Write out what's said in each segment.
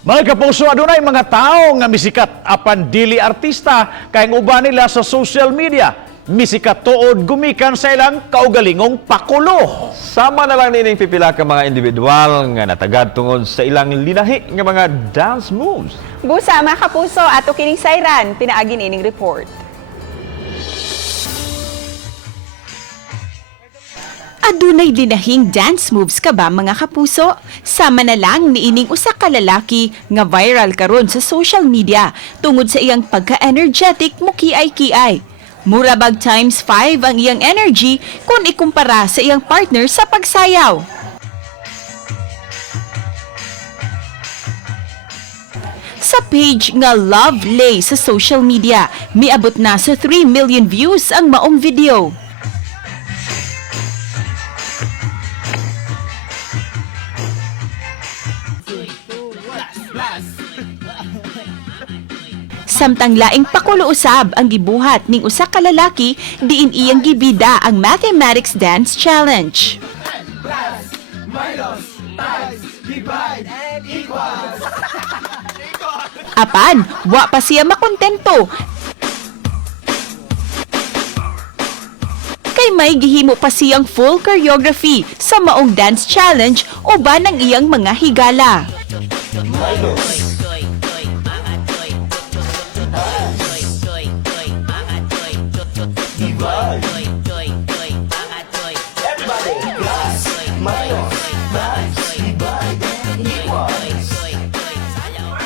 Mga kapuso, adunay mga tao nga misikat apan dili artista kay uban nila sa social media. Misikat tuod gumikan sa ilang kaugalingong pakulo. Sama na lang nining pipila ka mga individual nga natagad tungod sa ilang linahi nga mga dance moves. Busa mga kapuso, ato kining sayran, pinaagi ining report. Adunay linahing dance moves ka ba mga kapuso? Sama na lang niining usa ka lalaki nga viral karon sa social media tungod sa iyang pagka-energetic mo kiay-kiay. Mura bag times 5 ang iyang energy kung ikumpara sa iyang partner sa pagsayaw. Sa page nga Love Lay sa social media, miabot na sa 3 million views ang maong video. Samtang laing pakulo usab ang gibuhat ning usa ka lalaki diin iyang gibida ang Mathematics Dance Challenge. Apan, wa pa siya makontento. Kay may gihimo pa siyang full choreography sa maong dance challenge uban ang iyang mga higala.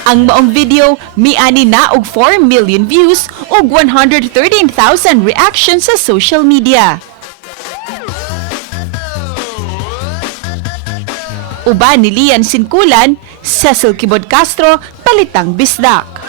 Ang maong video miani na og 4 million views ug 113,000 reactions sa social media. Uban ni Lian Sinkulan, Cecil Kibod Castro, Palitang Bisdak.